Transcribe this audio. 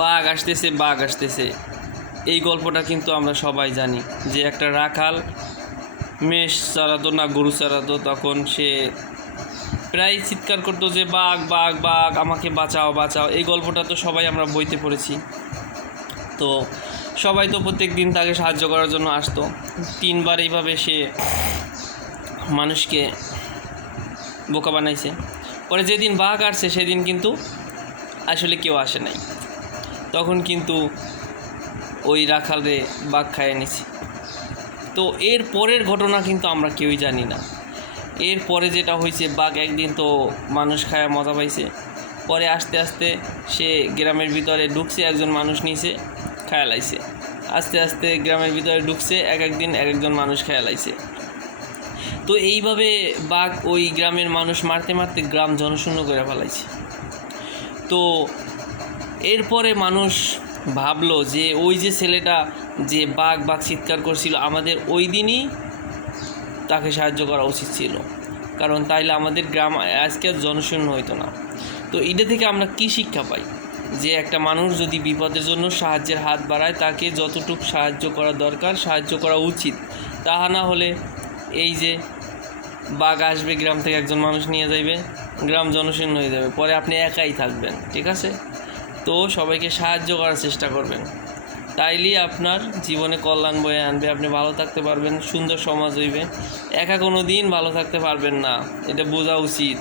বাঘ আসতেছে, বাঘ আসতেছে। এই গল্পটা কিন্তু আমরা সবাই জানি যে একটা রাখাল মেষ চড়াতো না গরু চড়াতো, তখন সে প্রায় চিৎকার করতো যে বাঘ বাঘ বাঘ, আমাকে বাঁচাও বাঁচাও। এই গল্পটা তো সবাই আমরা বইতে পড়েছি। তো সবাই তো প্রত্যেক দিন তাকে সাহায্য করার জন্য আসতো। 3বার এইভাবে সে মানুষকে বোকা বানাইছে। পরে যেদিন বাঘ আসছে সেদিন কিন্তু আসলে কেউ আসে নাই। তখন কিন্তু ওই রাখালে বাঘ খাইয়ে নিছে। তো এর পরের ঘটনা কিন্তু আমরা কেউই জানি না। এর পরে যেটা হয়েছে, বাঘ একদিন তো মানুষ খায়া মজা পাইছে। পরে আস্তে আস্তে সে গ্রামের ভিতরে ঢুকছে, একজন মানুষ নিচে খায়া লাইছে। আস্তে আস্তে গ্রামের ভিতরে ঢুকছে, একদিন একজন মানুষ খায়া লাইছে। তো এইভাবে বাঘ ওই গ্রামের মানুষ মারতে মারতে গ্রাম জনশূন্য করে ফেলাইছে। তো এরপরে মানুষ ভাবলো যে ওই যে ছেলেটা যে বাঘ বাঘ চিৎকার করছিল, আমাদের ওই দিনই তাকে সাহায্য করা উচিত ছিল, কারণ তাইলে আমাদের গ্রাম আজকে জনশূন্য হইতো না। তো এটা থেকে আমরা কি শিক্ষা পাই? যে একটা মানুষ যদি বিপদের জন্য সাহায্যের হাত বাড়ায়, তাকে যতটুকু সাহায্য করা দরকার সাহায্য করা উচিত। তাহা না হলে এই যে বাঘ আসবে, গ্রাম থেকে একজন মানুষ নিয়ে যাইবে, গ্রাম জনশূন্য হয়ে যাবে, পরে আপনি একাই থাকবেন। ঠিক আছে? তো সবাইকে সাহায্য করার চেষ্টা করবেন, তাইলেই আপনার জীবনে কল্যাণ বয়ে আনবে, আপনি ভালো থাকতে পারবেন, সুন্দর সমাজ হইবে। একা কোনো দিন ভালো থাকতে পারবেন না, এটা বোঝা উচিত।